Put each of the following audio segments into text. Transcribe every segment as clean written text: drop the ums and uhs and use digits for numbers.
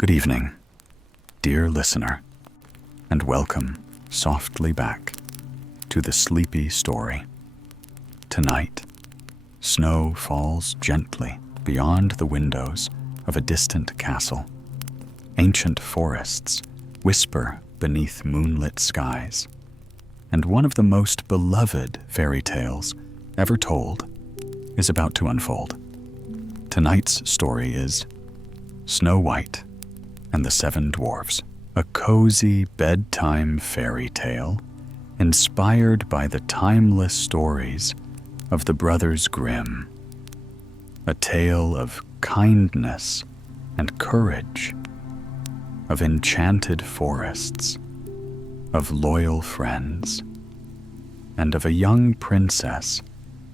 Good evening, dear listener, and welcome softly back to the sleepy story. Tonight, snow falls gently beyond the windows of a distant castle. Ancient forests whisper beneath moonlit skies, and one of the most beloved fairy tales ever told is about to unfold. Tonight's story is Snow White and the Seven Dwarfs, a cozy bedtime fairy tale inspired by the timeless stories of the Brothers Grimm. A tale of kindness and courage, of enchanted forests, of loyal friends, and of a young princess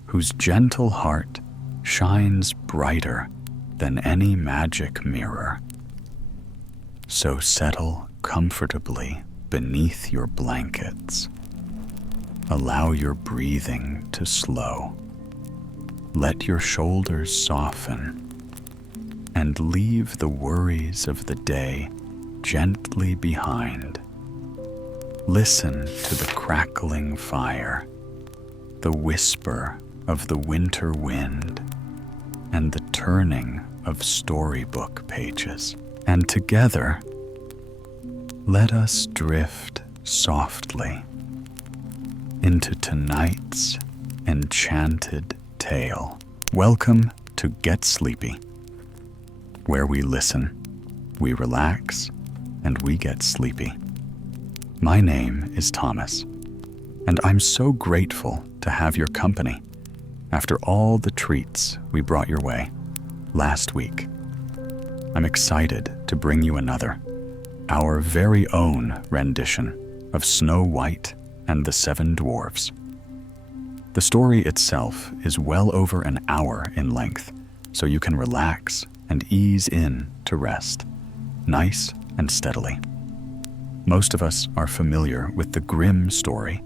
whose gentle heart shines brighter than any magic mirror. So settle comfortably beneath your blankets. Allow your breathing to slow. Let your shoulders soften, and leave the worries of the day gently behind. Listen to the crackling fire, the whisper of the winter wind, and the turning of storybook pages. And together, let us drift softly into tonight's enchanted tale. Welcome to Get Sleepy, where we listen, we relax, and we get sleepy. My name is Thomas, and I'm so grateful to have your company after all the treats we brought your way last week. I'm excited to bring you another, our very own rendition of Snow White and the Seven Dwarfs. The story itself is well over an hour in length, so you can relax and ease in to rest, nice and steadily. Most of us are familiar with the Grimm story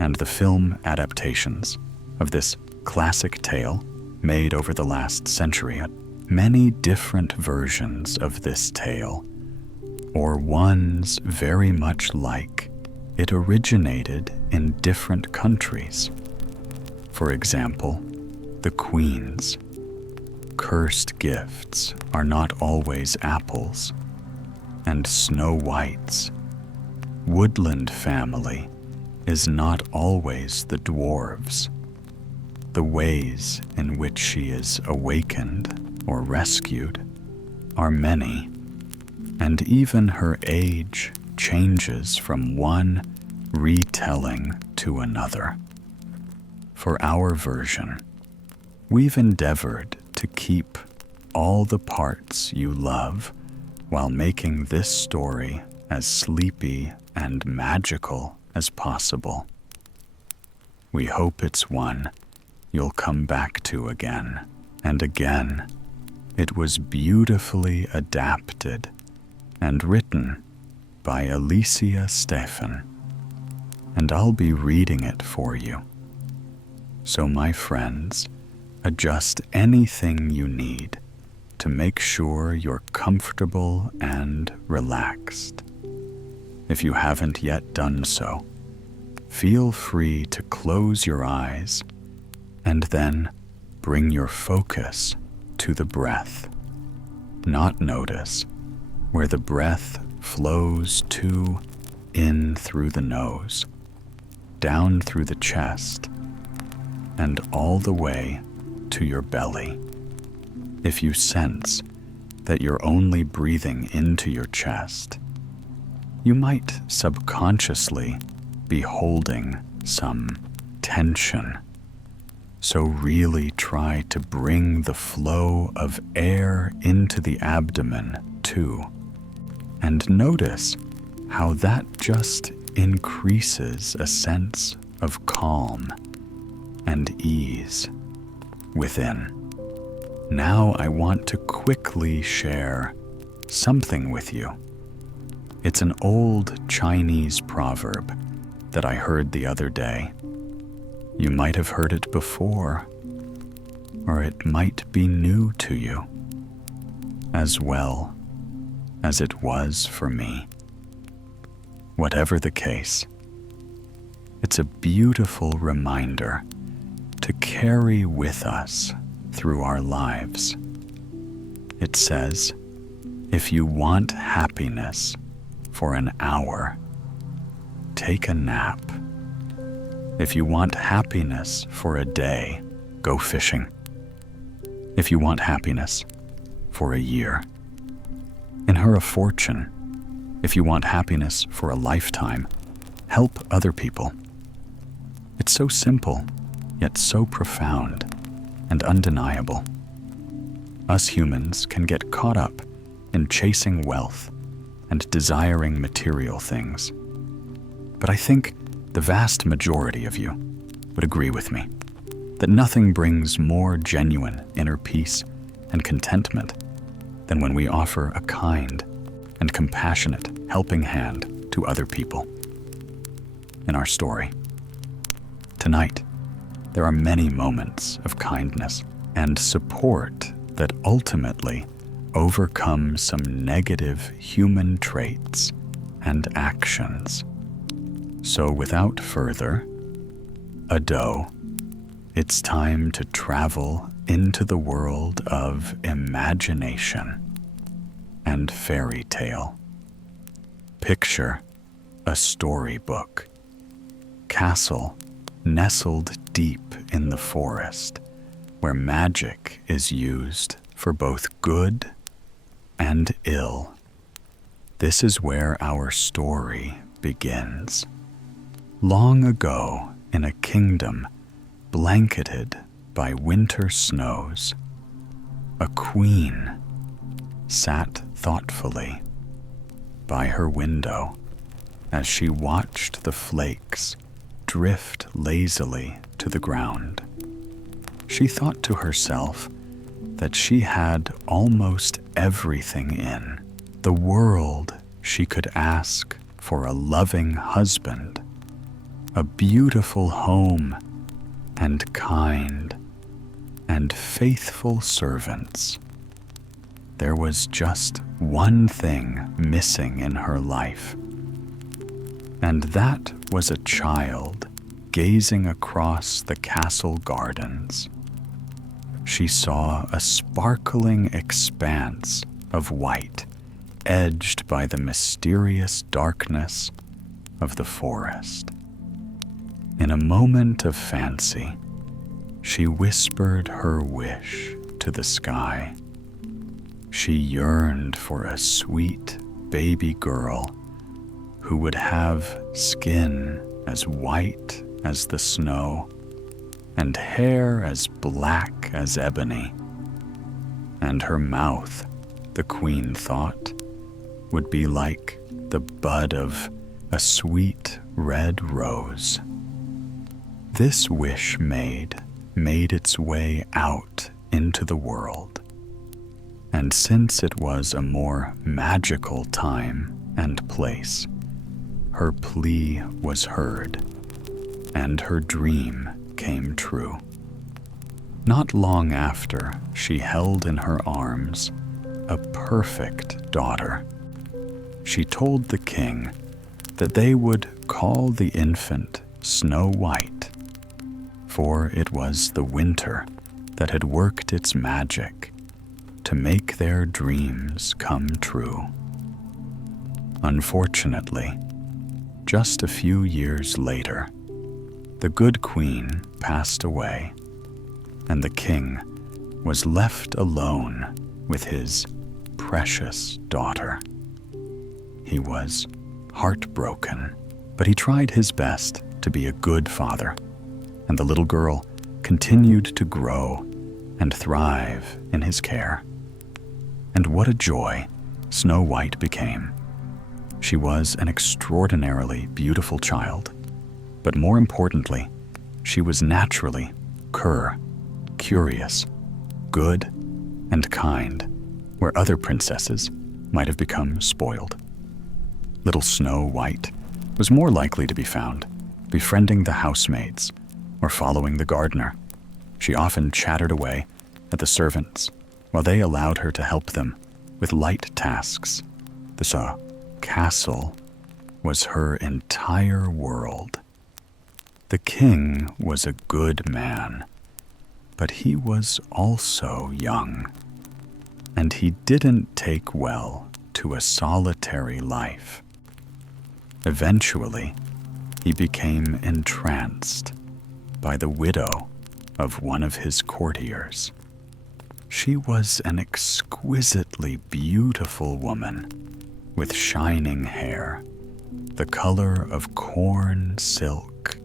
and the film adaptations of this classic tale made over the last century. Many different versions of this tale, or ones very much like it, originated in different countries. For example, the Queen's cursed gifts are not always apples, and Snow White's woodland family is not always the dwarves. The ways in which she is awakened or rescued are many, and even her age changes from one retelling to another. For our version, we've endeavored to keep all the parts you love while making this story as sleepy and magical as possible. We hope it's one you'll come back to again and again. It was beautifully adapted and written by Alicia Stefan, and I'll be reading it for you. So my friends, adjust anything you need to make sure you're comfortable and relaxed. If you haven't yet done so, feel free to close your eyes and then bring your focus to the breath. Not notice where the breath flows to, in through the nose, down through the chest, and all the way to your belly. If you sense that you're only breathing into your chest, you might subconsciously be holding some tension. So really try to bring the flow of air into the abdomen too, and notice how that just increases a sense of calm and ease within. Now I want to quickly share something with you. It's an old Chinese proverb that I heard the other day. You might have heard it before, or it might be new to you as well. as it was for me. Whatever the case, it's a beautiful reminder to carry with us through our lives. It says, if you want happiness for an hour, take a nap. If you want happiness for a day, go fishing. If you want happiness for a year, inherit a fortune. If you want happiness for a lifetime, help other people. It's so simple, yet so profound and undeniable. Us humans can get caught up in chasing wealth and desiring material things. But I think the vast majority of you would agree with me that nothing brings more genuine inner peace and contentment than when we offer a kind and compassionate helping hand to other people. In our story, tonight, there are many moments of kindness and support that ultimately overcome some negative human traits and actions. So without further ado, it's time to travel into the world of imagination and fairy tale. Picture a storybook, castle nestled deep in the forest, where magic is used for both good and ill. This is where our story begins. Long ago, in a kingdom blanketed by winter snows, a queen sat thoughtfully by her window as she watched the flakes drift lazily to the ground. She thought to herself that she had almost everything in the world. She could ask for a loving husband, a beautiful home, and kind and faithful servants. There was just one thing missing in her life, and that was a child gazing across the castle gardens. She saw a sparkling expanse of white, edged by the mysterious darkness of the forest. In a moment of fancy, she whispered her wish to the sky. She yearned for a sweet baby girl who would have skin as white as the snow and hair as black as ebony. And her mouth, the queen thought, would be like the bud of a sweet red rose. This wish made its way out into the world. And since it was a more magical time and place, her plea was heard, and her dream came true. Not long after, she held in her arms a perfect daughter. She told the king that they would call the infant Snow White, for it was the winter that had worked its magic to make their dreams come true. Unfortunately, just a few years later, the good queen passed away, and the king was left alone with his precious daughter. He was heartbroken, but he tried his best to be a good father, and the little girl continued to grow and thrive in his care. And what a joy Snow White became. She was an extraordinarily beautiful child, but more importantly, she was naturally curious, good, and kind, where other princesses might have become spoiled. Little Snow White was more likely to be found befriending the housemaids or following the gardener. She often chattered away at the servants while they allowed her to help them with light tasks This castle was her entire world. The king was a good man, but he was also young, and he didn't take well to a solitary life. Eventually, he became entranced by the widow of one of his courtiers. She was an exquisitely beautiful woman with shining hair, the color of corn silk,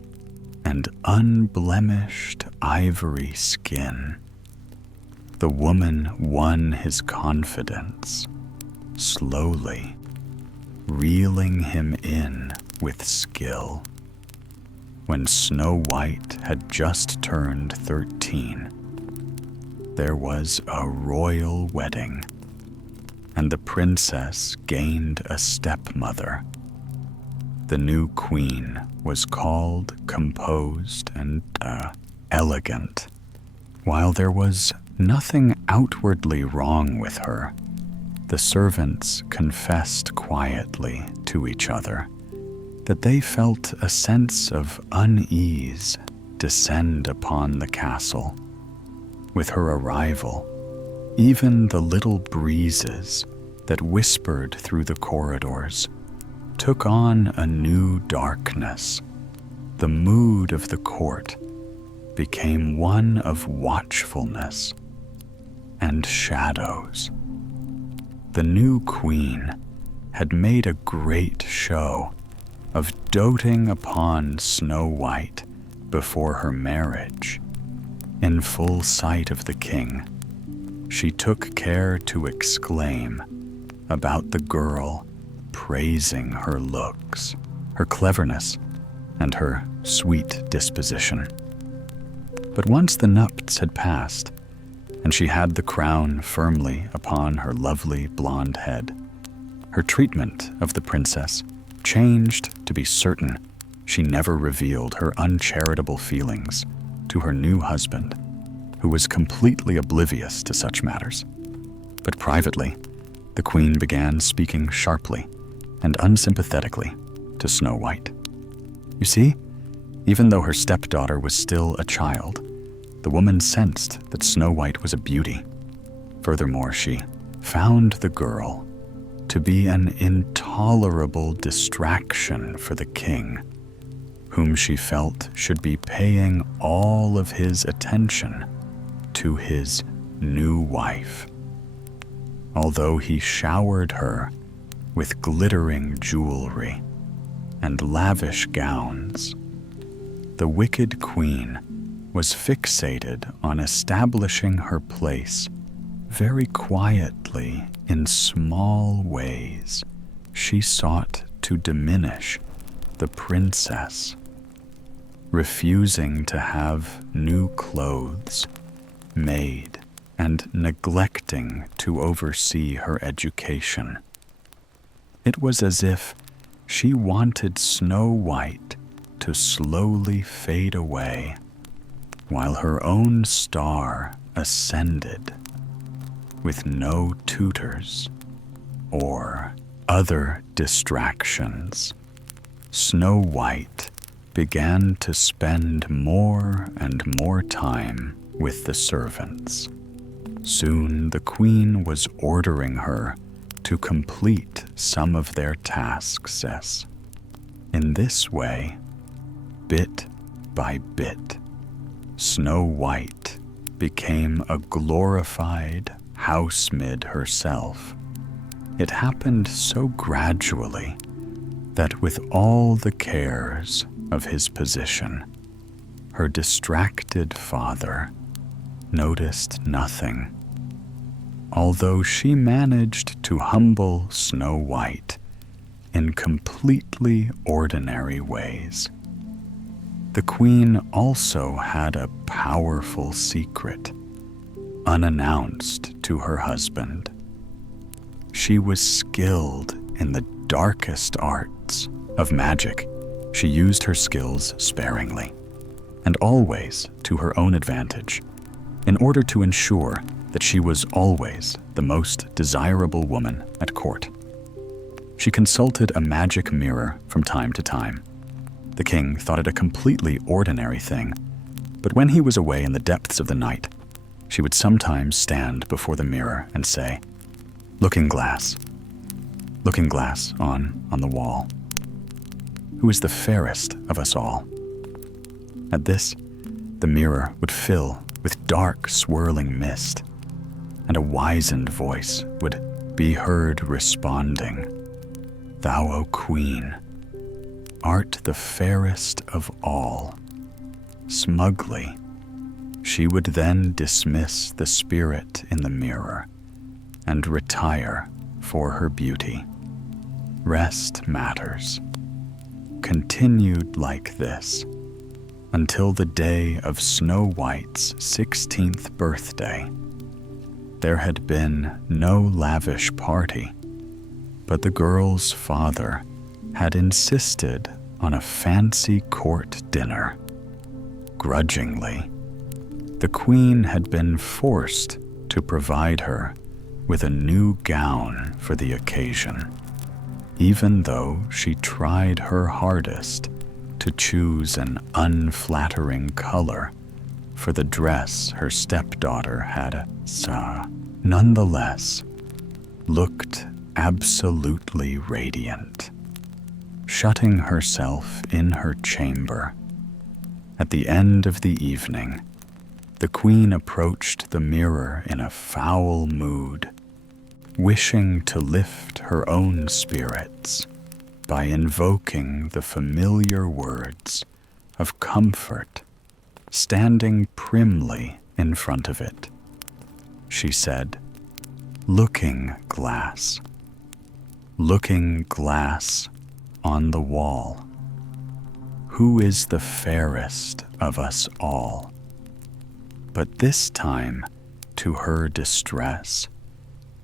and unblemished ivory skin. The woman won his confidence, slowly, reeling him in with skill. When Snow White had just turned 13, there was a royal wedding, and the princess gained a stepmother. The new queen was called, composed, and elegant. While there was nothing outwardly wrong with her, the servants confessed quietly to each other that they felt a sense of unease descend upon the castle. With her arrival, even the little breezes that whispered through the corridors took on a new darkness. The mood of the court became one of watchfulness and shadows. The new queen had made a great show of doting upon Snow White before her marriage. In full sight of the king, she took care to exclaim about the girl, praising her looks, her cleverness, and her sweet disposition. But once the nupts had passed, and she had the crown firmly upon her lovely blonde head, her treatment of the princess changed to be certain she never revealed her uncharitable feelings to her new husband, who was completely oblivious to such matters. But privately, the queen began speaking sharply and unsympathetically to Snow White. You see, even though her stepdaughter was still a child, the woman sensed that Snow White was a beauty. Furthermore, she found the girl to be an intolerable distraction for the king, whom she felt should be paying all of his attention to his new wife. Although he showered her with glittering jewelry and lavish gowns, the wicked queen was fixated on establishing her place very quietly in small ways. She sought to diminish the princess, refusing to have new clothes made and neglecting to oversee her education. It was as if she wanted Snow White to slowly fade away while her own star ascended with no tutors or other distractions. Snow White began to spend more and more time with the servants. Soon the queen was ordering her to complete some of their tasks. In this way, bit by bit, Snow White became a glorified housemaid herself. It happened so gradually that with all the cares of his position, her distracted father noticed nothing. Although she managed to humble Snow White in completely ordinary ways, the queen also had a powerful secret, unannounced to her husband. She was skilled in the darkest arts of magic. She used her skills sparingly, and always to her own advantage, in order to ensure that she was always the most desirable woman at court. She consulted a magic mirror from time to time. The king thought it a completely ordinary thing, but when he was away in the depths of the night, she would sometimes stand before the mirror and say, looking glass on the wall. Who is the fairest of us all?" At this, the mirror would fill with dark, swirling mist, and a wizened voice would be heard responding, "Thou, O Queen, art the fairest of all." Smugly, she would then dismiss the spirit in the mirror and retire for her beauty. Rest matters. Continued like this until the day of Snow White's 16th birthday. There had been no lavish party, but the girl's father had insisted on a fancy court dinner. Grudgingly, the queen had been forced to provide her with a new gown for the occasion, even though she tried her hardest to choose an unflattering color for the dress her stepdaughter had nonetheless looked absolutely radiant. Shutting herself in her chamber, at the end of the evening, the queen approached the mirror in a foul mood, wishing to lift her own spirits by invoking the familiar words of comfort standing primly in front of it. She said, looking glass on the wall. Who is the fairest of us all?" But this time, to her distress,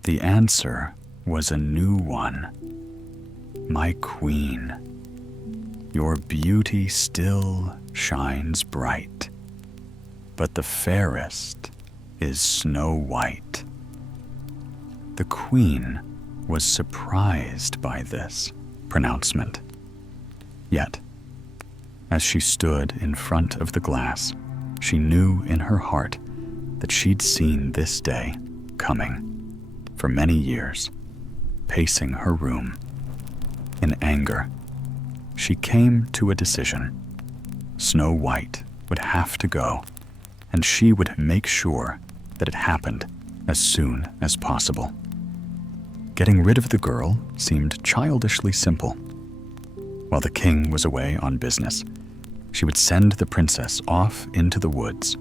the answer was a new one. "My queen, your beauty still shines bright, but the fairest is Snow White." The queen was surprised by this pronouncement. Yet, as she stood in front of the glass, she knew in her heart that she'd seen this day coming for many years, pacing her room. In anger, she came to a decision. Snow White would have to go, and she would make sure that it happened as soon as possible. Getting rid of the girl seemed childishly simple. While the king was away on business, she would send the princess off into the woods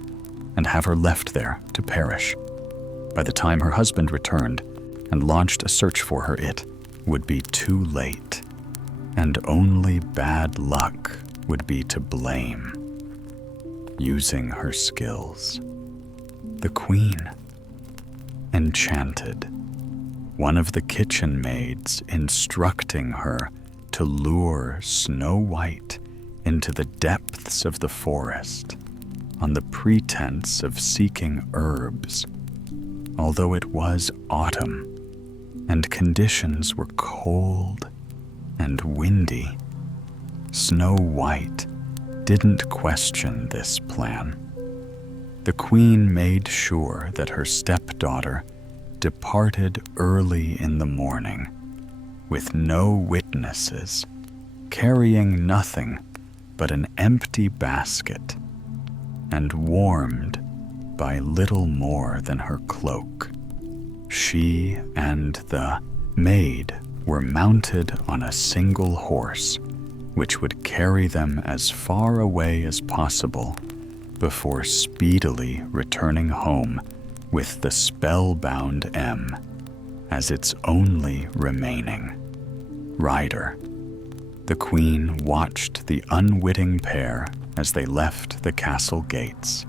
and have her left there to perish. By the time her husband returned and launched a search for her, it would be too late, and only bad luck would be to blame. Using her skills, the queen enchanted one of the kitchen maids, instructing her to lure Snow White into the depths of the forest on the pretense of seeking herbs. Although it was autumn and conditions were cold and windy, Snow White didn't question this plan. The queen made sure that her stepdaughter departed early in the morning, with no witnesses, carrying nothing but an empty basket, and warmed by little more than her cloak. She and the maid were mounted on a single horse, which would carry them as far away as possible before speedily returning home with the spellbound M as its only remaining rider. The queen watched the unwitting pair as they left the castle gates.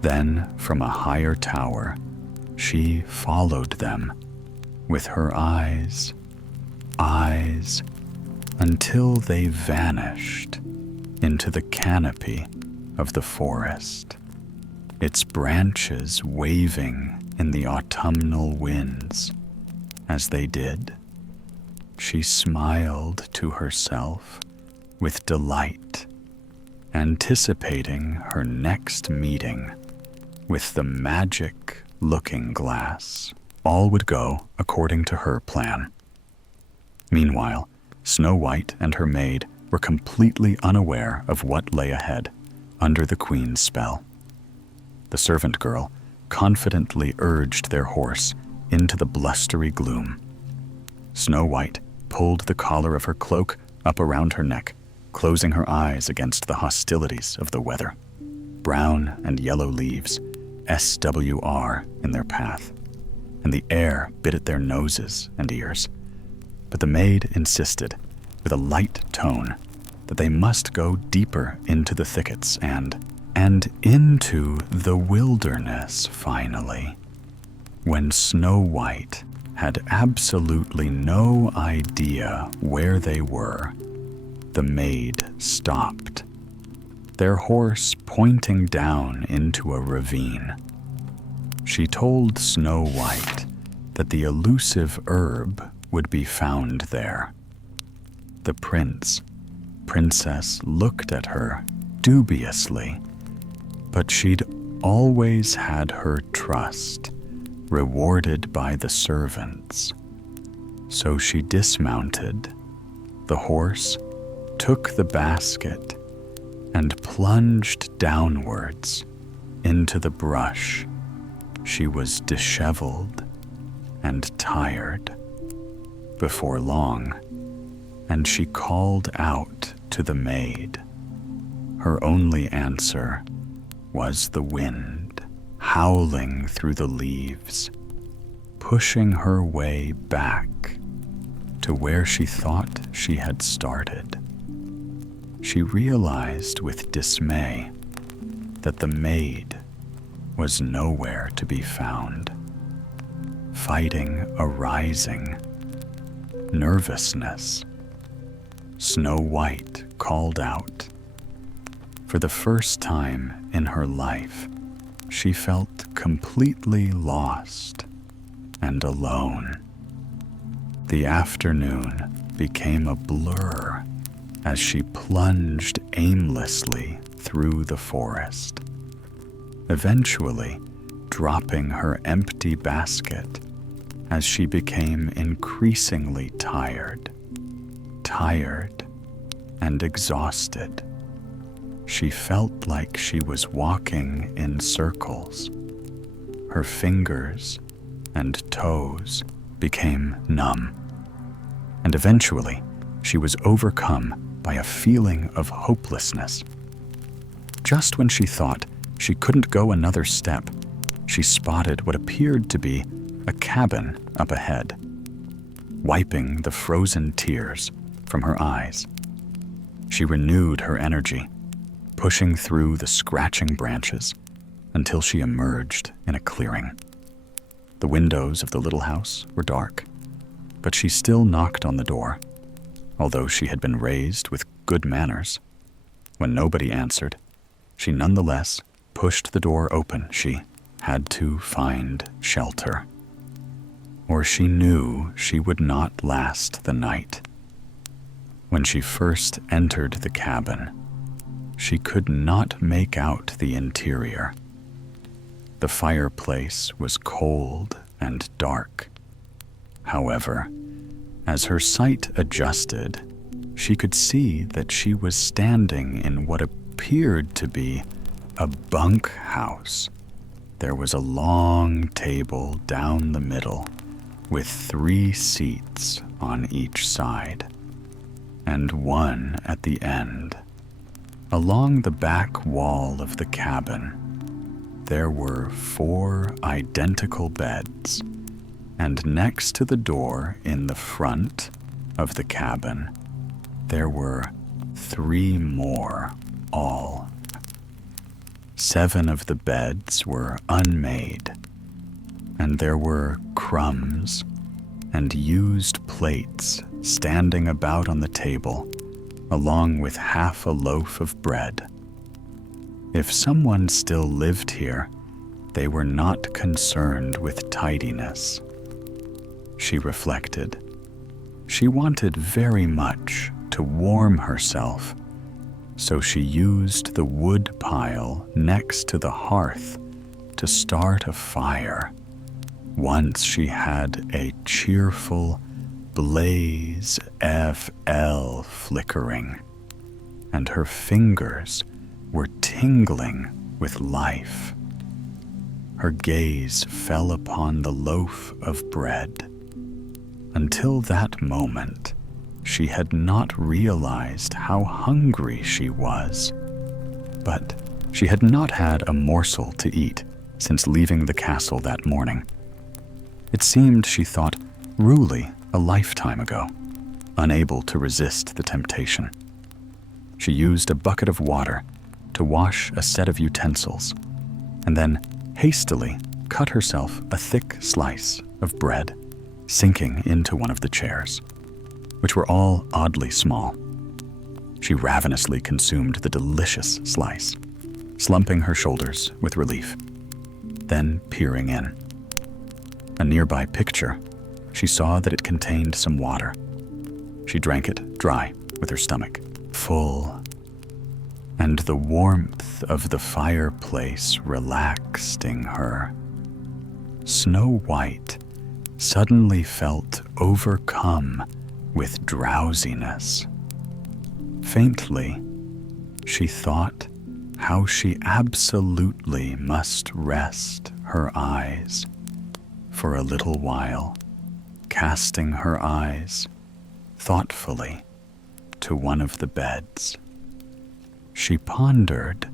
Then, from a higher tower, she followed them with her eyes, until they vanished into the canopy of the forest, its branches waving in the autumnal winds as they did. she smiled to herself with delight, anticipating her next meeting with the magic looking glass. All would go according to her plan. Meanwhile, Snow White and her maid were completely unaware of what lay ahead under the queen's spell. The servant girl confidently urged their horse into the blustery gloom. Snow White pulled the collar of her cloak up around her neck, closing her eyes against the hostilities of the weather. Brown and yellow leaves, SWR, in their path, and the air bit at their noses and ears. But the maid insisted, with a light tone, that they must go deeper into the thickets and into the wilderness finally. When Snow White had absolutely no idea where they were, the maid stopped, their horse pointing down into a ravine. She told Snow White that the elusive herb would be found there. The princess looked at her dubiously, but she'd always had her trust rewarded by the servants. So she dismounted. The horse took the basket and plunged downwards into the brush. She was disheveled and tired. Before long, and she called out to the maid. Her only answer was the wind, howling through the leaves, pushing her way back to where she thought she had started. She realized with dismay that the maid was nowhere to be found. Fighting a rising nervousness, Snow White called out. For the first time in her life, she felt completely lost and alone. The afternoon became a blur as she plunged aimlessly through the forest, eventually dropping her empty basket as she became increasingly tired and exhausted. She felt like she was walking in circles. Her fingers and toes became numb, and eventually she was overcome by a feeling of hopelessness. Just when she thought she couldn't go another step, she spotted what appeared to be a cabin up ahead. Wiping the frozen tears from her eyes, she renewed her energy, pushing through the scratching branches until she emerged in a clearing. The windows of the little house were dark, but she still knocked on the door, although she had been raised with good manners. When nobody answered, she nonetheless pushed the door open. She had to find shelter, or she knew she would not last the night. When she first entered the cabin, she could not make out the interior. The fireplace was cold and dark. However, as her sight adjusted, she could see that she was standing in what appeared to be a bunkhouse. There was a long table down the middle with 3 seats on each side, and one at the end. Along the back wall of the cabin, there were 4 identical beds, and next to the door in the front of the cabin, there were 3 more, all. 7 of the beds were unmade, and there were crumbs and used plates standing about on the table, along with half a loaf of bread. If someone still lived here, they were not concerned with tidiness. She reflected. She wanted very much to warm herself, so she used the wood pile next to the hearth to start a fire. Once she had a cheerful blaze FL flickering, and her fingers were tingling with life. Her gaze fell upon the loaf of bread. Until that moment, she had not realized how hungry she was. But she had not had a morsel to eat since leaving the castle that morning. It seemed, she thought, really a lifetime ago, unable to resist the temptation. She used a bucket of water to wash a set of utensils, and then hastily cut herself a thick slice of bread, sinking into one of the chairs, which were all oddly small. She ravenously consumed the delicious slice, slumping her shoulders with relief, then peering in. A nearby picture, she saw that it contained some water. She drank it dry with her stomach full, and the warmth of the fireplace relaxing her. Snow White suddenly felt overcome with drowsiness. Faintly, she thought how she absolutely must rest her eyes for a little while, casting her eyes thoughtfully to one of the beds. She pondered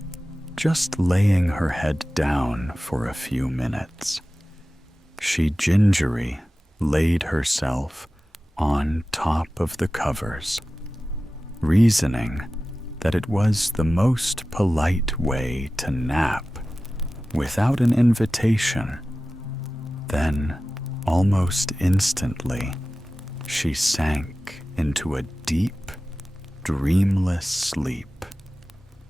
just laying her head down for a few minutes. She gingerly laid herself on top of the covers, reasoning that it was the most polite way to nap without an invitation. Then, almost instantly, she sank into a deep, dreamless sleep.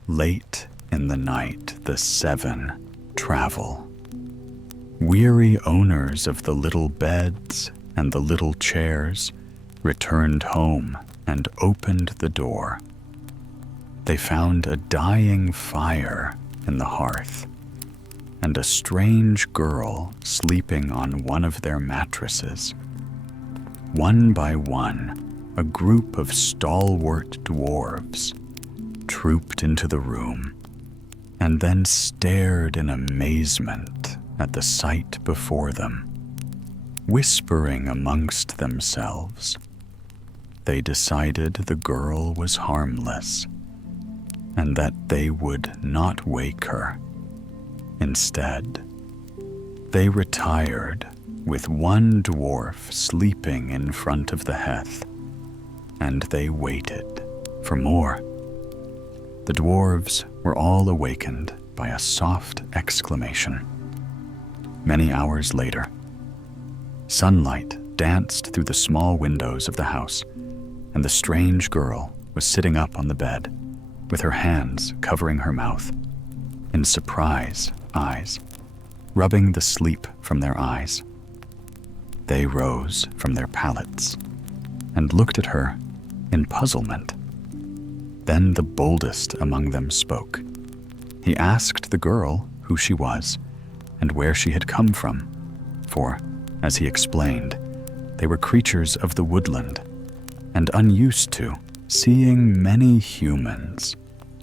Late in the night, the seven travel. Weary owners of the little beds and the little chairs returned home and opened the door. They found a dying fire in the hearth and a strange girl sleeping on one of their mattresses. One by one, a group of stalwart dwarves trooped into the room and then stared in amazement at the sight before them. Whispering amongst themselves, they decided the girl was harmless and that they would not wake her. Instead, they retired with one dwarf sleeping in front of the hearth, and they waited for more. The dwarves were all awakened by a soft exclamation. Many hours later, sunlight danced through the small windows of the house, and the strange girl was sitting up on the bed, with her hands covering her mouth, in surprise eyes, rubbing the sleep from their eyes. They rose from their pallets and looked at her in puzzlement. Then the boldest among them spoke. He asked the girl who she was and where she had come from, for, as he explained, they were creatures of the woodland and unused to seeing many humans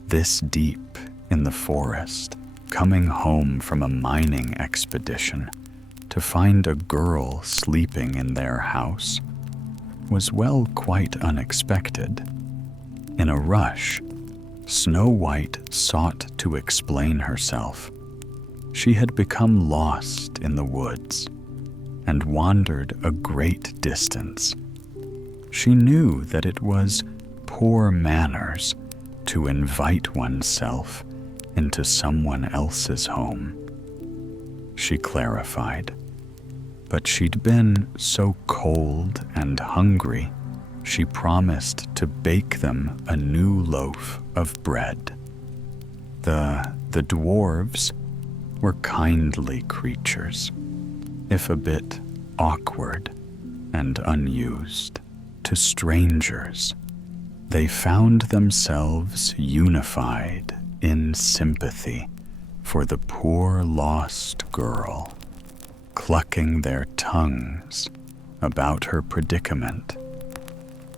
this deep in the forest, coming home from a mining expedition to find a girl sleeping in their house was, well, quite unexpected. In a rush, Snow White sought to explain herself. She had become lost in the woods and wandered a great distance. She knew that it was poor manners to invite oneself into someone else's home. She clarified, but she'd been so cold and hungry, she promised to bake them a new loaf of bread. The dwarves were kindly creatures, if a bit awkward and unused. to strangers, they found themselves unified in sympathy for the poor lost girl, clucking their tongues about her predicament.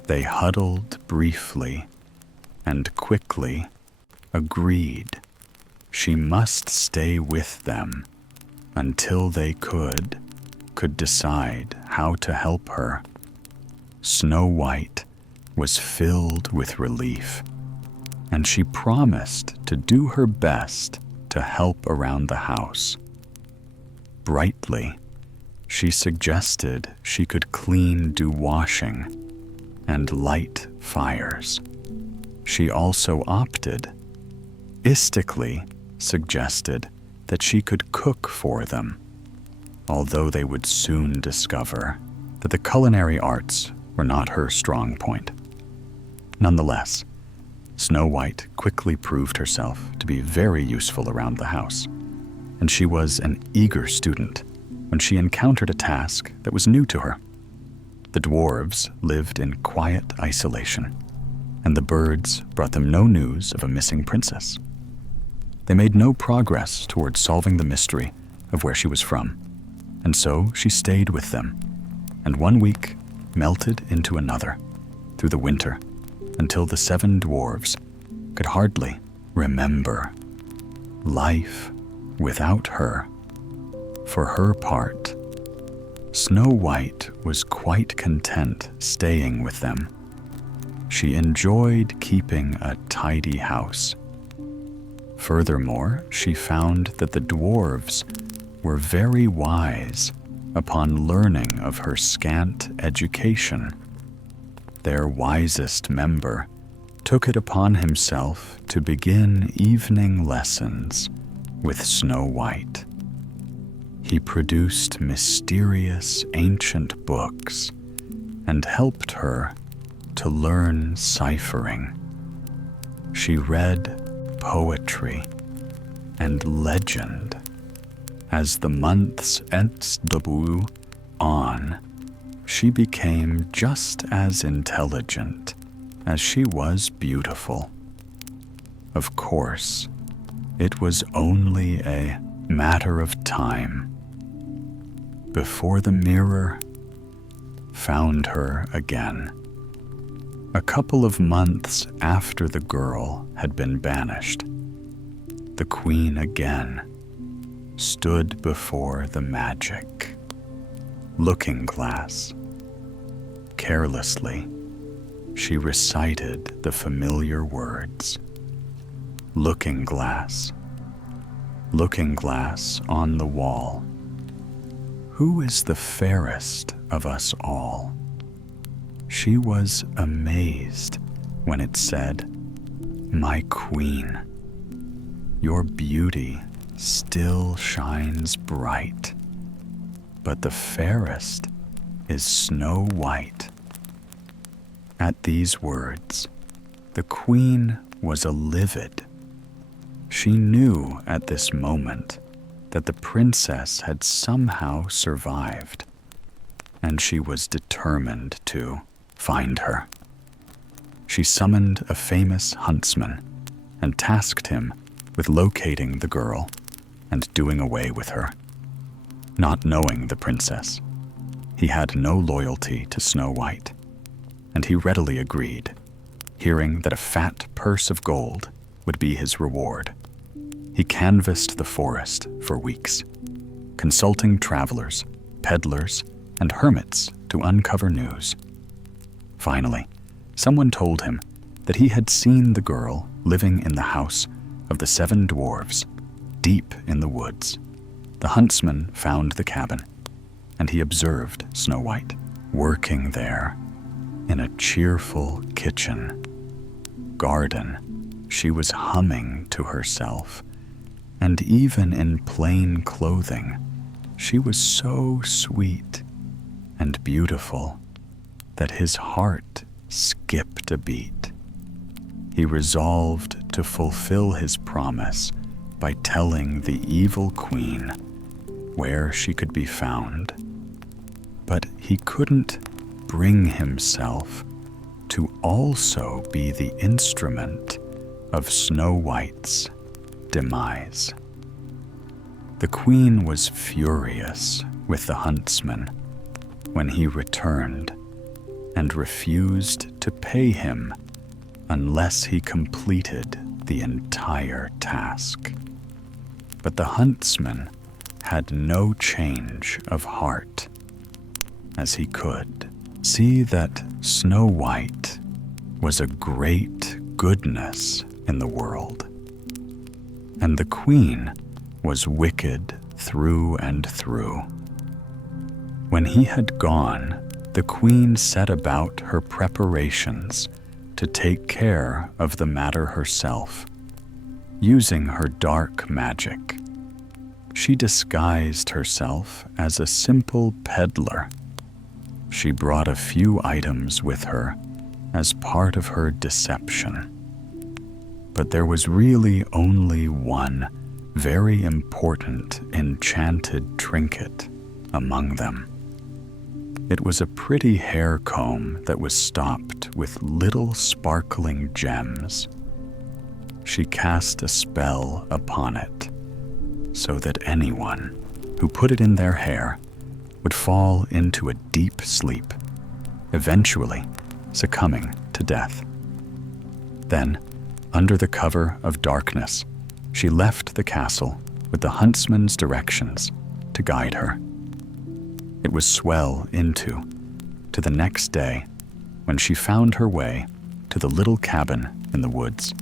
They huddled briefly and quickly agreed she must stay with them until they could decide how to help her. Snow White was filled with relief, and she promised to do her best to help around the house. Brightly, she suggested she could do washing and light fires. She also optimistically suggested that she could cook for them, although they would soon discover that the culinary arts were not her strong point. Nonetheless, Snow White quickly proved herself to be very useful around the house, and she was an eager student when she encountered a task that was new to her. The dwarves lived in quiet isolation, and the birds brought them no news of a missing princess. They made no progress towards solving the mystery of where she was from, and so she stayed with them, and 1 week melted into another through the winter until the 7 dwarves could hardly remember life without her. For her part, Snow White was quite content staying with them. She enjoyed keeping a tidy house. Furthermore, she found that the dwarves were very wise upon learning of her scant education. Their wisest member took it upon himself to begin evening lessons with Snow White. He produced mysterious ancient books and helped her to learn ciphering. She read poetry and legend. As the months went on, she became just as intelligent as she was beautiful. Of course, it was only a matter of time before the mirror found her again. A couple of months after the girl had been banished, the queen again stood before the magic looking glass. Carelessly, she recited the familiar words. Looking glass on the wall. Who is the fairest of us all? She was amazed when it said, "My queen, your beauty still shines bright, but the fairest is Snow White." At these words, the queen was livid. She knew at this moment that the princess had somehow survived, and she was determined to find her. She summoned a famous huntsman and tasked him with locating the girl and doing away with her. Not knowing the princess, he had no loyalty to Snow White, and he readily agreed, hearing that a fat purse of gold would be his reward. He canvassed the forest for weeks, consulting travelers, peddlers, and hermits to uncover news. Finally, someone told him that he had seen the girl living in the house of the 7 dwarves, deep in the woods. The huntsman found the cabin, and he observed Snow White working there in a cheerful kitchen garden. She was humming to herself, and even in plain clothing, she was so sweet and beautiful that his heart skipped a beat. He resolved to fulfill his promise by telling the evil queen where she could be found. But he couldn't bring himself to also be the instrument of Snow White's demise. The queen was furious with the huntsman when he returned and refused to pay him unless he completed the entire task. But the huntsman had no change of heart, as he could see that Snow White was a great goodness in the world, and the queen was wicked through and through. When he had gone, the queen set about her preparations to take care of the matter herself, using her dark magic. She disguised herself as a simple peddler. She brought a few items with her as part of her deception. But there was really only one very important enchanted trinket among them. It was a pretty hair comb that was stopped with little sparkling gems. She cast a spell upon it so that anyone who put it in their hair would fall into a deep sleep, eventually succumbing to death. Then, under the cover of darkness, she left the castle with the huntsman's directions to guide her. It was well into the next day when she found her way to the little cabin in the woods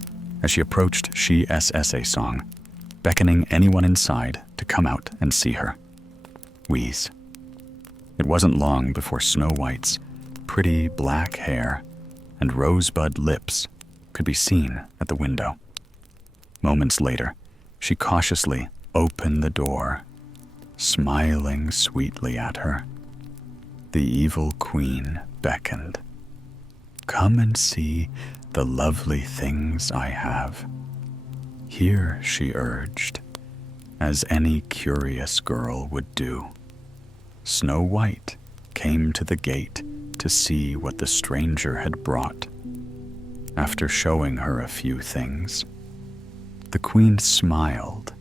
as she approached She SSA Song, beckoning anyone inside to come out and see her. Wheeze. It wasn't long before Snow White's pretty black hair and rosebud lips could be seen at the window. Moments later, she cautiously opened the door, smiling sweetly at her. The evil queen beckoned. "Come and see the lovely things I have." "Here," she urged, as any curious girl would do. Snow White came to the gate to see what the stranger had brought. After showing her a few things, the queen smiled,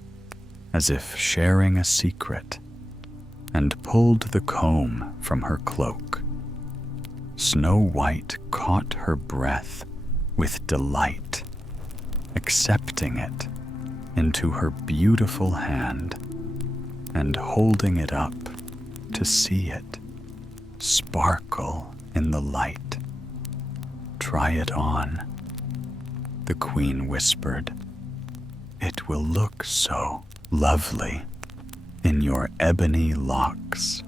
as if sharing a secret, and pulled the comb from her cloak. Snow White caught her breath with delight, accepting it into her beautiful hand and holding it up to see it sparkle in the light. "Try it on," the queen whispered. "It will look so lovely in your ebony locks."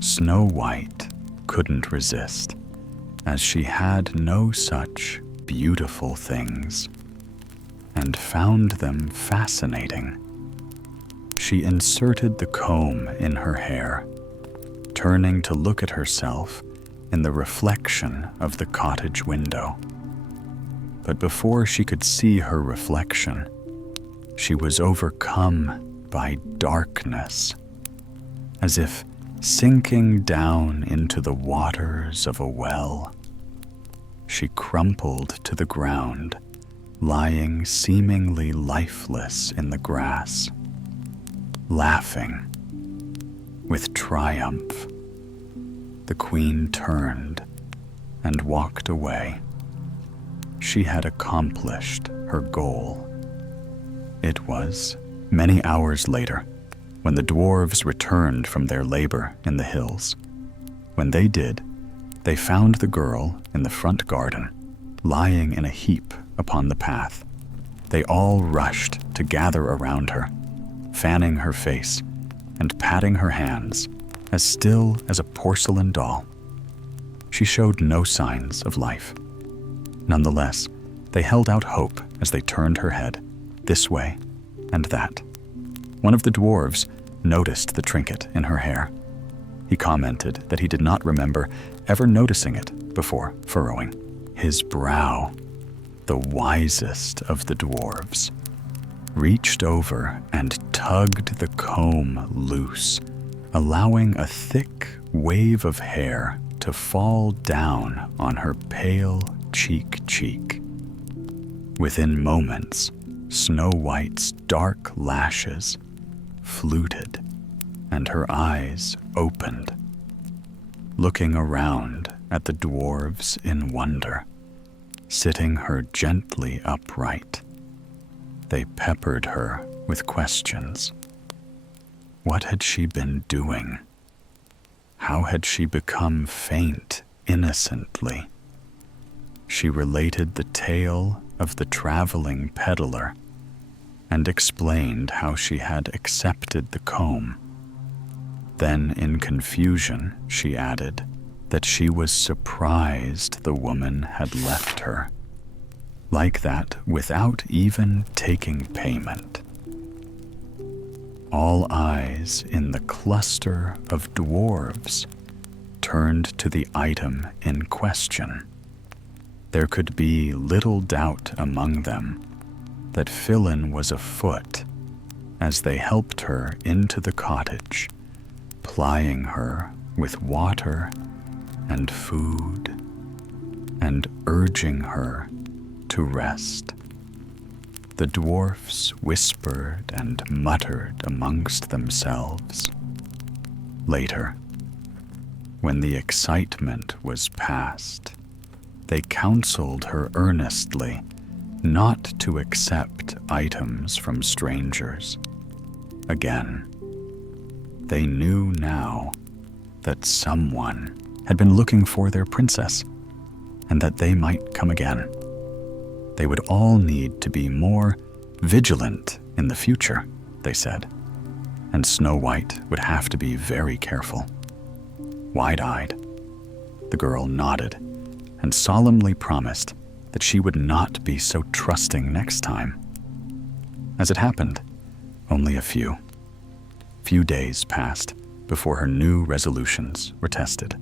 Snow White couldn't resist, as she had no such beautiful things, and found them fascinating. She inserted the comb in her hair, turning to look at herself in the reflection of the cottage window. But before she could see her reflection, she was overcome by darkness, as if sinking down into the waters of a well. She crumpled to the ground, lying seemingly lifeless in the grass. Laughing with triumph, the queen turned and walked away. She had accomplished her goal. It was many hours later when the dwarves returned from their labor in the hills. When they did, they found the girl in the front garden, lying in a heap upon the path. They all rushed to gather around her, fanning her face and patting her hands, as still as a porcelain doll. She showed no signs of life. Nonetheless, they held out hope as they turned her head this way and that. One of the dwarves noticed the trinket in her hair. He commented that he did not remember ever noticing it before furrowing his brow. The wisest of the dwarves reached over and tugged the comb loose, allowing a thick wave of hair to fall down on her pale cheek. Within moments, Snow White's dark lashes fluted and her eyes opened, looking around at the dwarves in wonder, sitting her gently upright. They peppered her with questions. What had she been doing? How had she become faint innocently? She related the tale of the traveling peddler and explained how she had accepted the comb. Then, in confusion, she added that she was surprised the woman had left her, like that, without even taking payment. All eyes in the cluster of dwarves turned to the item in question. There could be little doubt among them that Philin was afoot as they helped her into the cottage, plying her with water and food and urging her to rest. The dwarfs whispered and muttered amongst themselves. Later, when the excitement was past, they counseled her earnestly not to accept items from strangers. Again, they knew now that someone had been looking for their princess, and that they might come again. They would all need to be more vigilant in the future, they said, and Snow White would have to be very careful. Wide-eyed, the girl nodded and solemnly promised that she would not be so trusting next time. As it happened, only a few days passed before her new resolutions were tested.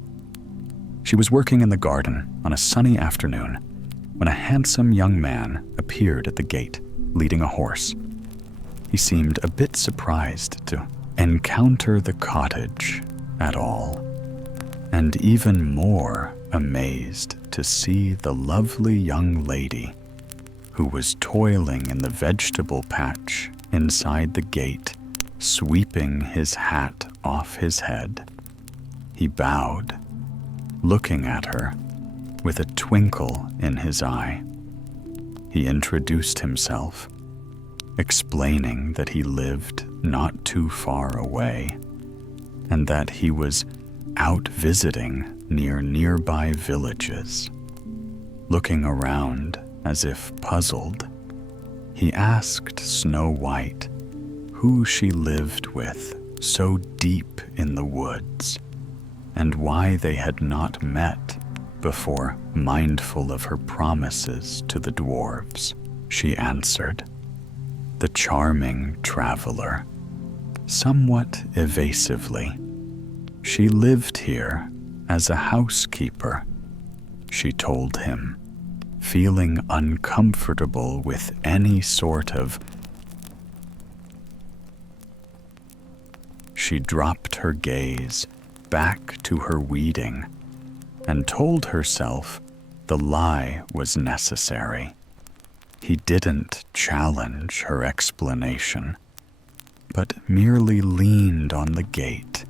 She was working in the garden on a sunny afternoon when a handsome young man appeared at the gate, leading a horse. He seemed a bit surprised to encounter the cottage at all, and even more amazed to see the lovely young lady who was toiling in the vegetable patch inside the gate, sweeping his hat off his head. He bowed, looking at her with a twinkle in his eye. He introduced himself, explaining that he lived not too far away and that he was out visiting near nearby villages. Looking around as if puzzled, he asked Snow White who she lived with so deep in the woods and why they had not met before. Mindful of her promises to the dwarves, she answered, "The charming traveler," somewhat evasively. "She lived here as a housekeeper," she told him, feeling uncomfortable with any sort of. She dropped her gaze back to her weeding and told herself the lie was necessary. He didn't challenge her explanation, but merely leaned on the gate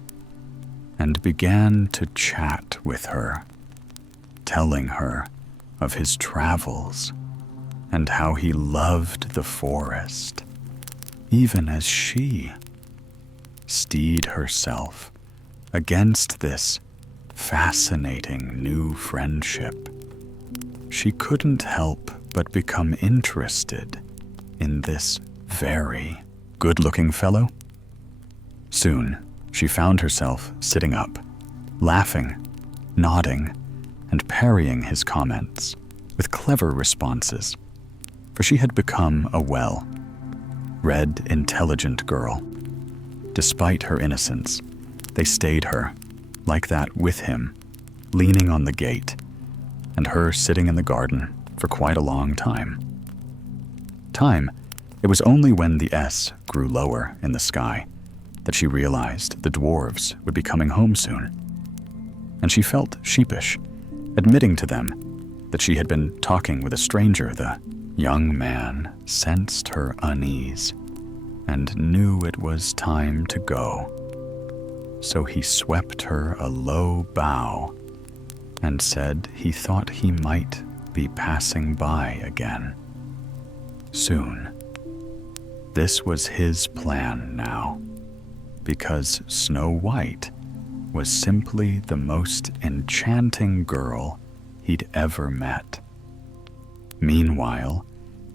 and began to chat with her, telling her of his travels and how he loved the forest, even as she steeled herself against this fascinating new friendship. She couldn't help but become interested in this very good-looking fellow. Soon, she found herself sitting up, laughing, nodding, and parrying his comments with clever responses, for she had become a well-read, intelligent girl. Despite her innocence, they stayed her, like that with him, leaning on the gate, and her sitting in the garden for quite a long time. It was only when the S grew lower in the sky that she realized the dwarves would be coming home soon. and she felt sheepish, admitting to them that she had been talking with a stranger. The young man sensed her unease and knew it was time to go. So he swept her a low bow and said he thought he might be passing by again soon. This was his plan now, because Snow White was simply the most enchanting girl he'd ever met. Meanwhile,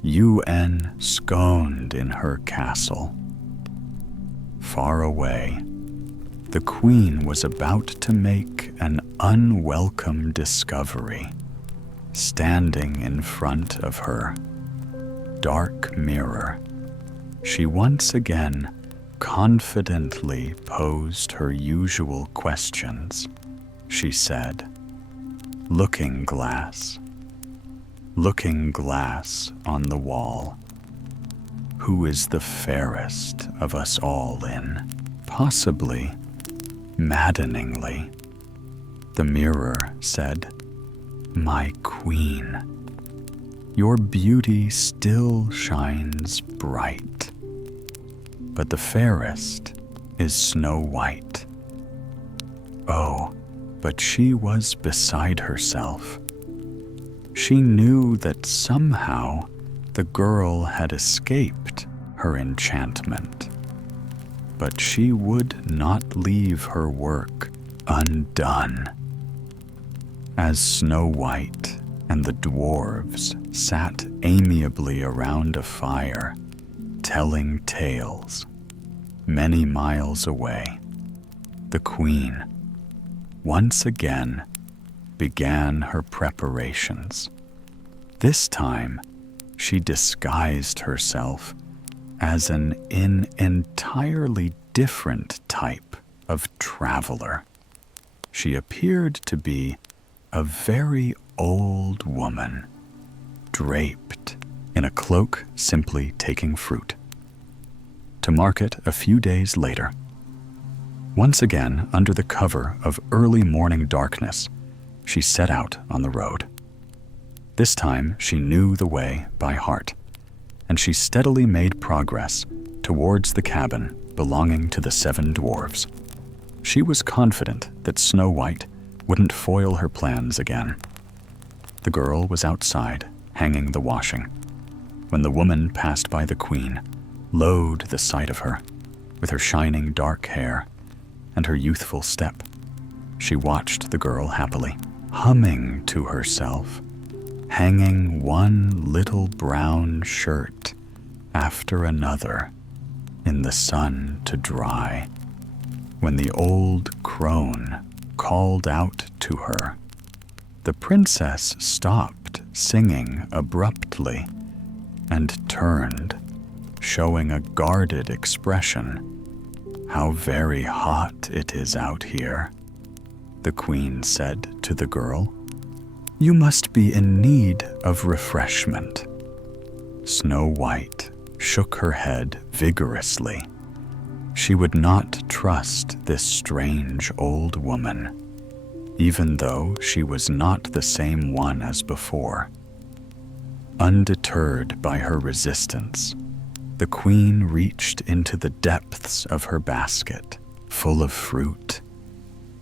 UN sconed in her castle. Far away, the queen was about to make an unwelcome discovery, standing in front of her dark mirror. She once again confidently posed her usual questions. She said, "Looking glass on the wall. Who is the fairest of us all in?" Possibly, maddeningly, the mirror said, "My queen, your beauty still shines bright, but the fairest is Snow White." Oh, but she was beside herself. She knew that somehow the girl had escaped her enchantment, but she would not leave her work undone. As Snow White and the dwarves sat amiably around a fire, telling tales, many miles away, the queen once again began her preparations. This time, she disguised herself as an entirely different type of traveler. She appeared to be a very old woman, draped in a cloak, simply taking fruit, to market a few days later. Once again, under the cover of early morning darkness, she set out on the road. This time, she knew the way by heart, and she steadily made progress towards the cabin belonging to the 7 dwarves. She was confident that Snow White wouldn't foil her plans again. The girl was outside, hanging the washing, when the woman passed by the queen, loathed the sight of her, with her shining dark hair and her youthful step. She watched the girl happily, humming to herself, hanging one little brown shirt after another in the sun to dry, when the old crone called out to her. The princess stopped singing abruptly and turned, showing a guarded expression. "How very hot it is out here," the queen said to the girl. "You must be in need of refreshment." Snow White shook her head vigorously. She would not trust this strange old woman, even though she was not the same one as before. Undeterred by her resistance, the queen reached into the depths of her basket, full of fruit.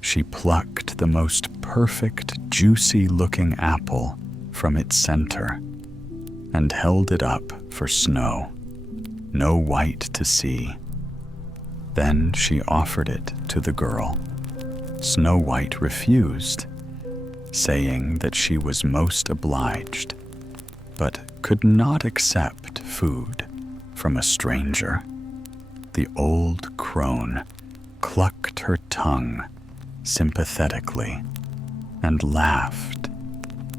She plucked the most perfect, juicy-looking apple from its center and held it up for Snow White to see. Then she offered it to the girl. Snow White refused, saying that she was most obliged, but could not accept food from a stranger. The old crone clucked her tongue sympathetically and laughed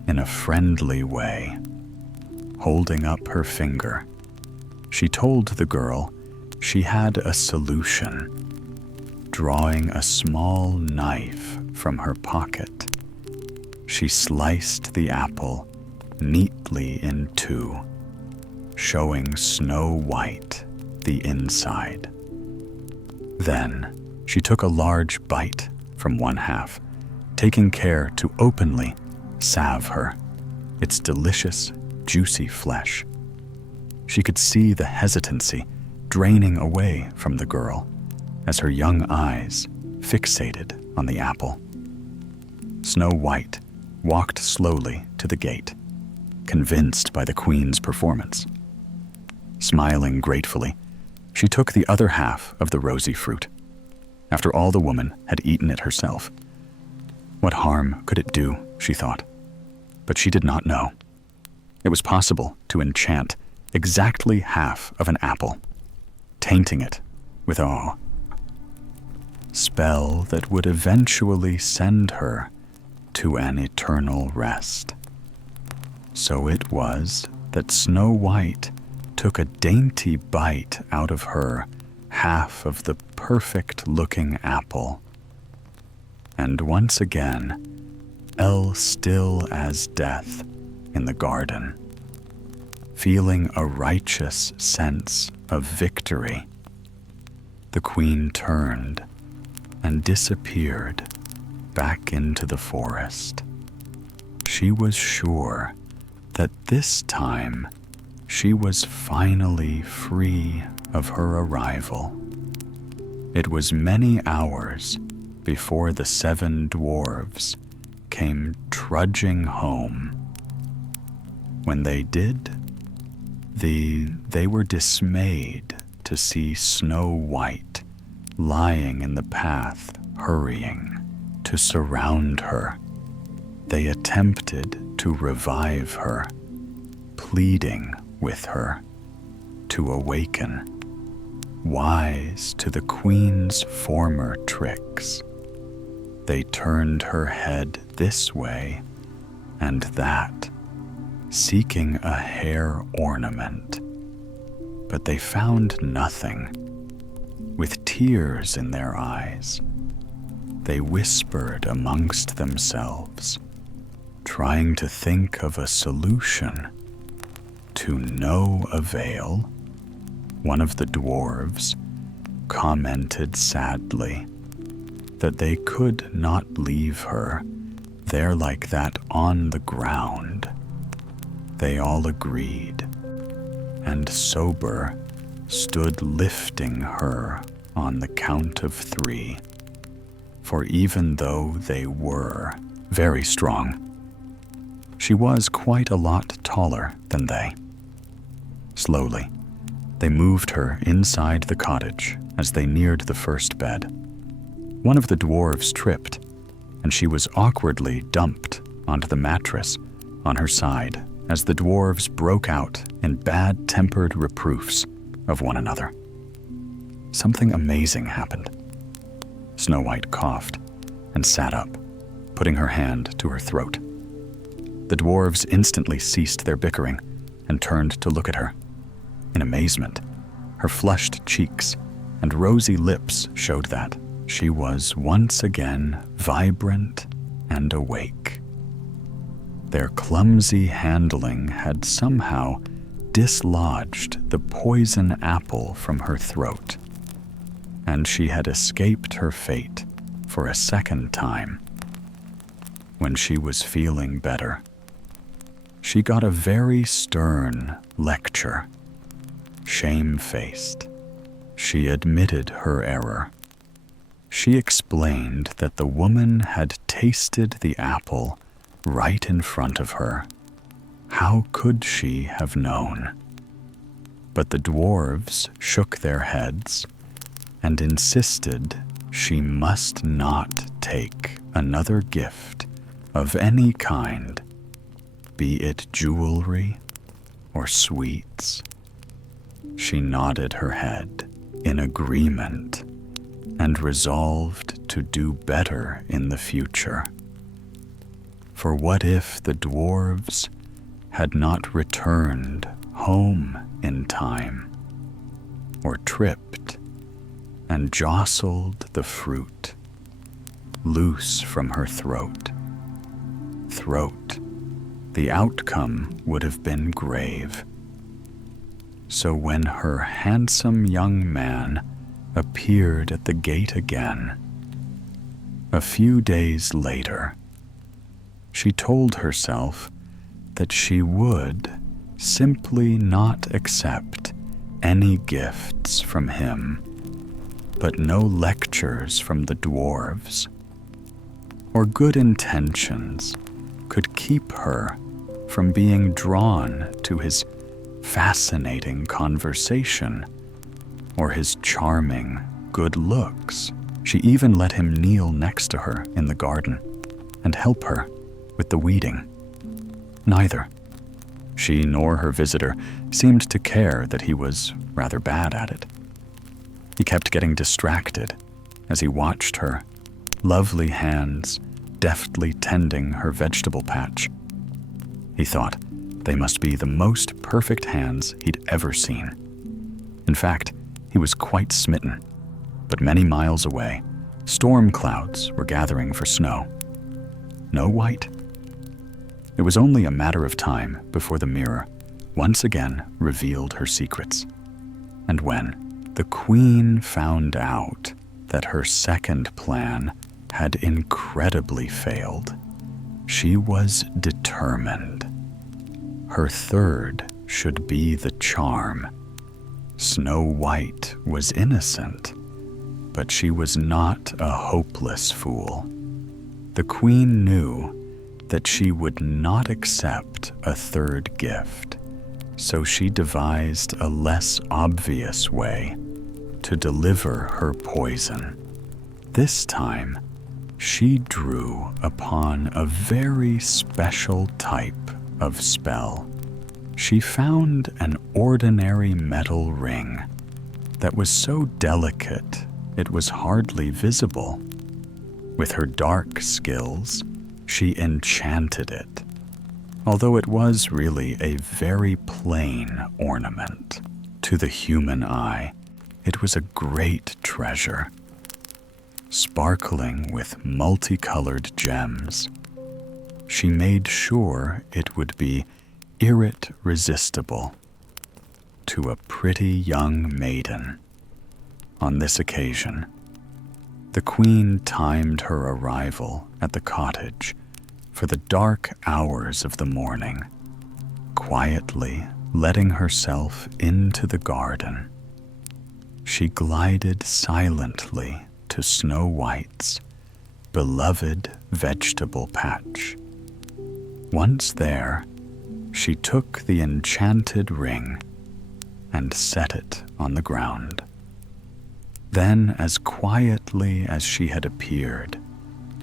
in a friendly way. Holding up her finger, she told the girl she had a solution. Drawing a small knife from her pocket, she sliced the apple neatly in two, showing Snow White the inside. Then she took a large bite from one half, taking care to openly salve her, its delicious, juicy flesh. She could see the hesitancy draining away from the girl as her young eyes fixated on the apple. Snow White walked slowly to the gate, convinced by the queen's performance. Smiling gratefully, she took the other half of the rosy fruit. After all, the woman had eaten it herself. What harm could it do, she thought. But she did not know. It was possible to enchant exactly half of an apple, tainting it with awe. Spell that would eventually send her to an eternal rest. So it was that Snow White took a dainty bite out of her half of the perfect-looking apple. And once again, lay still as death in the garden, feeling a righteous sense of victory. The queen turned and disappeared back into the forest. She was sure that this time she was finally free of her arrival. It was many hours before the 7 dwarves came trudging home. When they did, they were dismayed to see Snow White lying in the path, hurrying to surround her. They attempted to revive her, pleading with her to awaken, wise to the queen's former tricks. They turned her head this way and that, seeking a hair ornament, but they found nothing. With tears in their eyes, they whispered amongst themselves, trying to think of a solution. To no avail, one of the dwarves commented sadly that they could not leave her there like that on the ground. They all agreed, and sober stood lifting her on the count of 3. For even though they were very strong, she was quite a lot taller than they. Slowly, they moved her inside the cottage as they neared the first bed. One of the dwarves tripped, and she was awkwardly dumped onto the mattress on her side as the dwarves broke out in bad-tempered reproofs of one another. Something amazing happened. Snow White coughed and sat up, putting her hand to her throat. The dwarves instantly ceased their bickering and turned to look at her. In amazement, her flushed cheeks and rosy lips showed that she was once again vibrant and awake. Their clumsy handling had somehow dislodged the poison apple from her throat, and she had escaped her fate for a second time. When she was feeling better, she got a very stern lecture. Shame-faced, she admitted her error. She explained that the woman had tasted the apple right in front of her. How could she have known? But the dwarves shook their heads and insisted she must not take another gift of any kind, be it jewelry or sweets. She nodded her head in agreement and resolved to do better in the future. For what if the dwarves had not returned home in time, or tripped and jostled the fruit loose from her throat? The outcome would have been grave. So when her handsome young man appeared at the gate again, A few days later, she told herself that she would simply not accept any gifts from him, but no lectures from the dwarves or good intentions could keep her from being drawn to his fascinating conversation or his charming good looks. She even let him kneel next to her in the garden and help her with the weeding. Neither she nor her visitor seemed to care that he was rather bad at it. He kept getting distracted as he watched her lovely hands deftly tending her vegetable patch. He thought they must be the most perfect hands he'd ever seen. In fact, he was quite smitten. But many miles away, storm clouds were gathering for snow. No white. It was only a matter of time before the mirror once again revealed her secrets. And when the queen found out that her second plan had incredibly failed, she was determined. Her third should be the charm. Snow White was innocent, but she was not a hopeless fool. The queen knew that she would not accept a third gift, so she devised a less obvious way to deliver her poison. This time, she drew upon a very special type of spell. She found an ordinary metal ring that was so delicate it was hardly visible. With her dark skills, she enchanted it, although it was really a very plain ornament. To the human eye, it was a great treasure, sparkling with multicolored gems. She made sure it would be irresistible to a pretty young maiden. On this occasion, the queen timed her arrival at the cottage for the dark hours of the morning, quietly letting herself into the garden. She glided silently to Snow White's beloved vegetable patch. Once there, she took the enchanted ring and set it on the ground. Then, as quietly as she had appeared,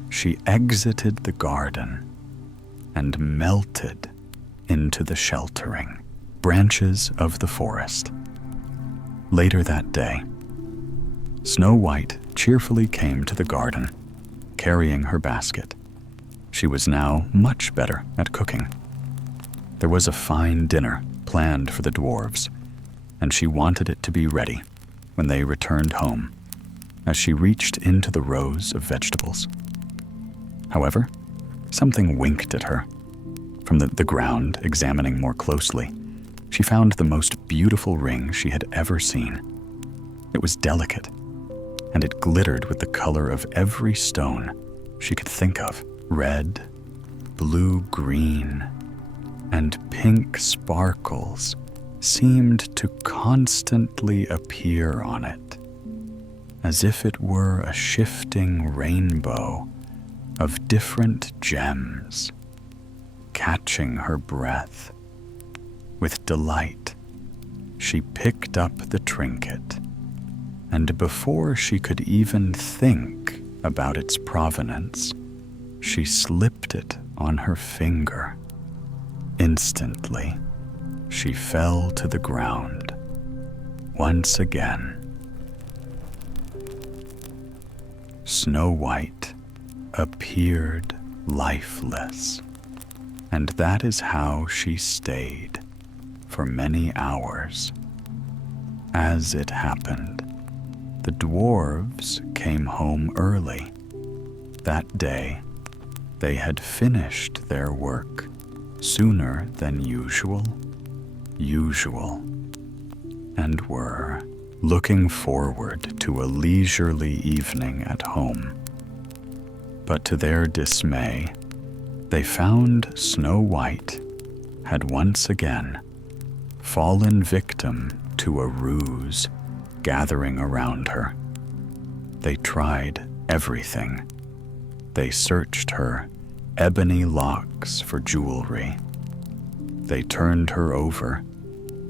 she exited the garden and melted into the sheltering branches of the forest. Later that day, Snow White cheerfully came to the garden, carrying her basket. She was now much better at cooking. There was a fine dinner planned for the dwarves, and she wanted it to be ready when they returned home, as she reached into the rows of vegetables. However, something winked at her. From the ground, examining more closely, she found the most beautiful ring she had ever seen. It was delicate, and it glittered with the color of every stone she could think of. Red, blue-green, and pink sparkles seemed to constantly appear on it, as if it were a shifting rainbow of different gems, catching her breath. With delight, she picked up the trinket, and before she could even think about its provenance, she slipped it on her finger. Instantly, she fell to the ground once again. Snow White appeared lifeless, and that is how she stayed for many hours. As it happened, the dwarves came home early. That day, they had finished their work sooner than usual, and were looking forward to a leisurely evening at home. But to their dismay, they found Snow White had once again fallen victim to a ruse gathering around her. They tried everything. They searched her ebony locks for jewelry. They turned her over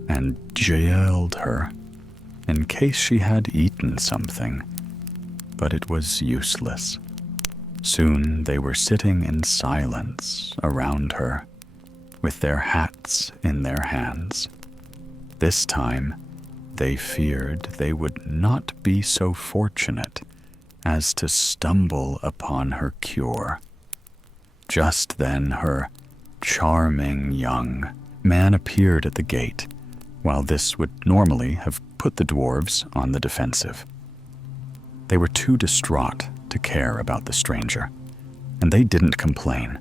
and jailed her in case she had eaten something, but it was useless. Soon they were sitting in silence around her, with their hats in their hands. This time, they feared they would not be so fortunate as to stumble upon her cure. Just then her charming young man appeared at the gate, while this would normally have put the dwarves on the defensive. They were too distraught to care about the stranger, and they didn't complain.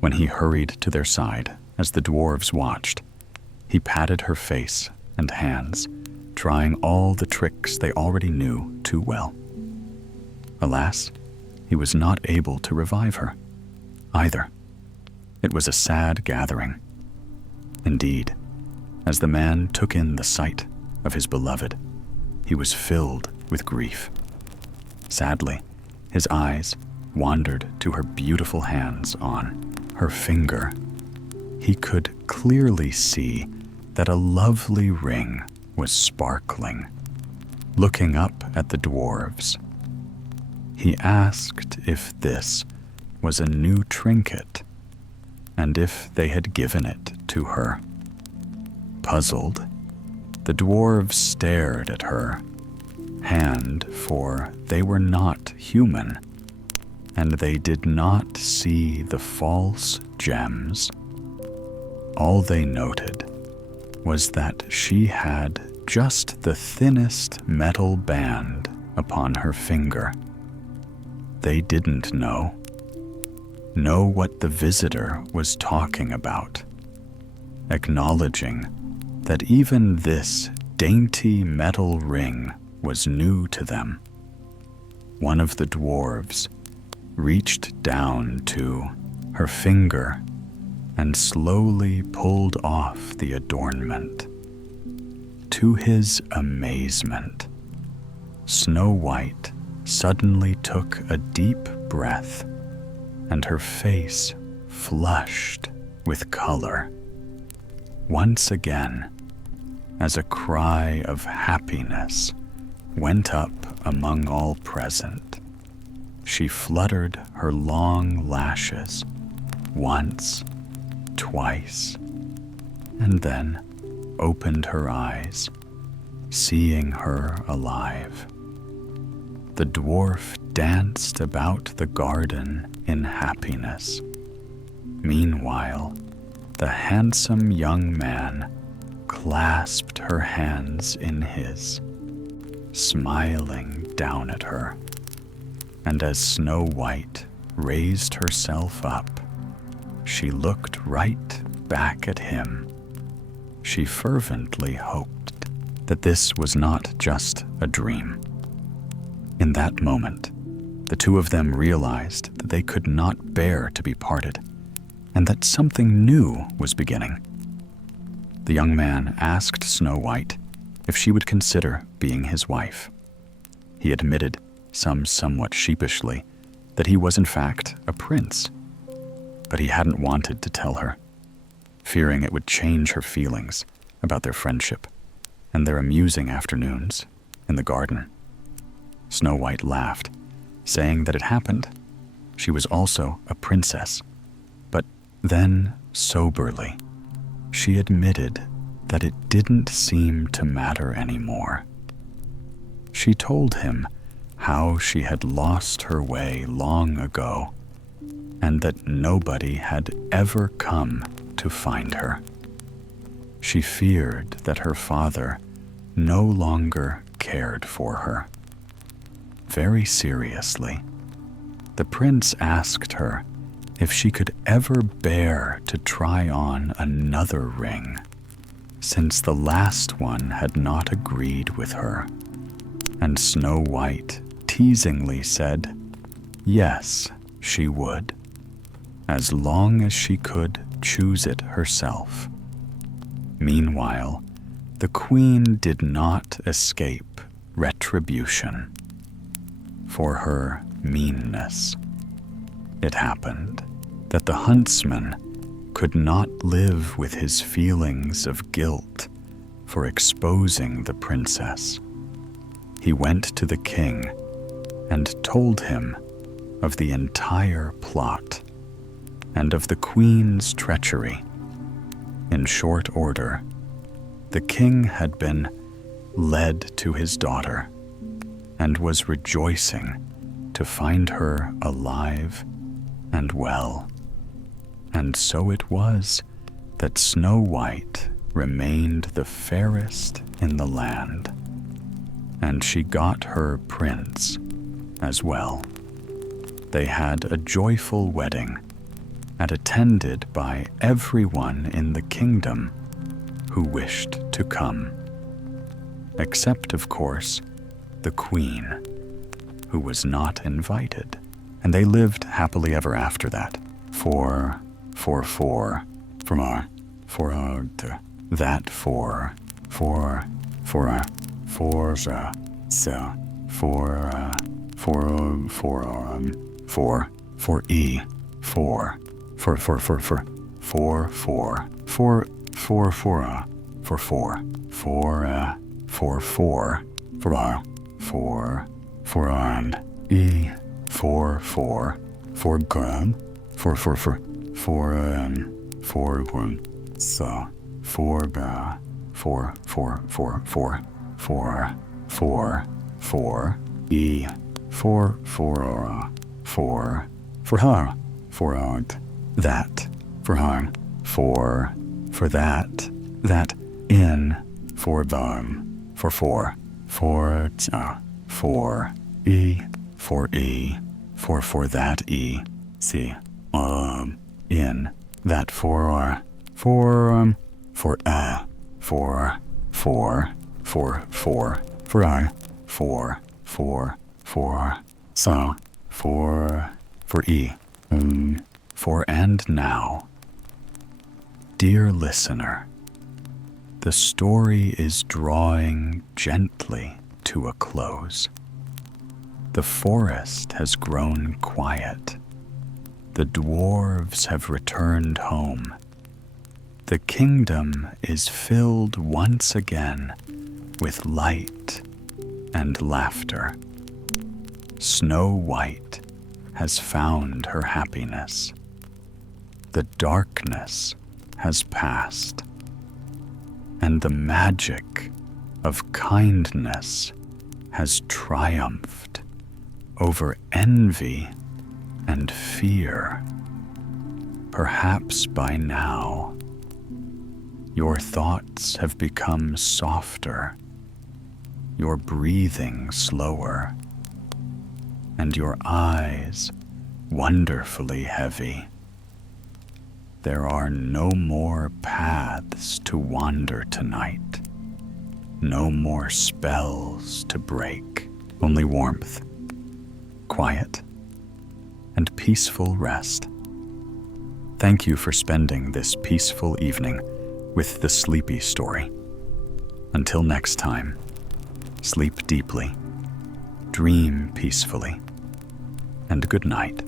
When he hurried to their side as the dwarves watched, he patted her face and hands, trying all the tricks they already knew too well. Alas, he was not able to revive her either. It was a sad gathering. Indeed, as the man took in the sight of his beloved, he was filled with grief. Sadly, his eyes wandered to her beautiful hands on her finger. He could clearly see that a lovely ring was sparkling. Looking up at the dwarves, he asked if this was a new trinket and if they had given it to her. Puzzled, the dwarves stared at her hand, for they were not human, and they did not see the false gems. All they noted was that she had just the thinnest metal band upon her finger. They didn't know what the visitor was talking about, acknowledging that even this dainty metal ring was new to them. One of the dwarves reached down to her finger and slowly pulled off the adornment. To his amazement, Snow White suddenly took a deep breath, and her face flushed with color. Once again, as a cry of happiness went up among all present, she fluttered her long lashes once, twice, and then opened her eyes, seeing her alive. The dwarf danced about the garden in happiness. Meanwhile, the handsome young man clasped her hands in his, smiling down at her. And as Snow White raised herself up, she looked right back at him. She fervently hoped that this was not just a dream. In that moment, the two of them realized that they could not bear to be parted, and that something new was beginning. The young man asked Snow White if she would consider being his wife. He admitted, somewhat sheepishly, that he was in fact a prince, but he hadn't wanted to tell her, fearing it would change her feelings about their friendship and their amusing afternoons in the garden. Snow White laughed, saying that it happened. She was also a princess, but then, soberly, she admitted that it didn't seem to matter anymore. She told him how she had lost her way long ago, and that nobody had ever come to find her. She feared that her father no longer cared for her. Very seriously, the prince asked her if she could ever bear to try on another ring, since the last one had not agreed with her. And Snow White teasingly said, yes, she would, as long as she could choose it herself. Meanwhile, the queen did not escape retribution for her meanness. It happened that the huntsman could not live with his feelings of guilt for exposing the princess. He went to the king and told him of the entire plot and of the queen's treachery. In short order, the king had been led to his daughter and was rejoicing to find her alive and well. And so it was that Snow White remained the fairest in the land, and she got her prince as well. They had a joyful wedding, and attended by everyone in the kingdom who wished to come, except, of course, the queen, who was not invited. And they lived happily ever after that. And now, dear listener, the story is drawing gently to a close. The forest has grown quiet. The dwarves have returned home. The kingdom is filled once again with light and laughter. Snow White has found her happiness. The darkness has passed, and the magic of kindness has triumphed over envy and fear. Perhaps by now, your thoughts have become softer, your breathing slower, and your eyes wonderfully heavy. There are no more paths to wander tonight, no more spells to break, only warmth, quiet, and peaceful rest. Thank you for spending this peaceful evening with the Sleepy Story. Until next time, sleep deeply, dream peacefully, and good night.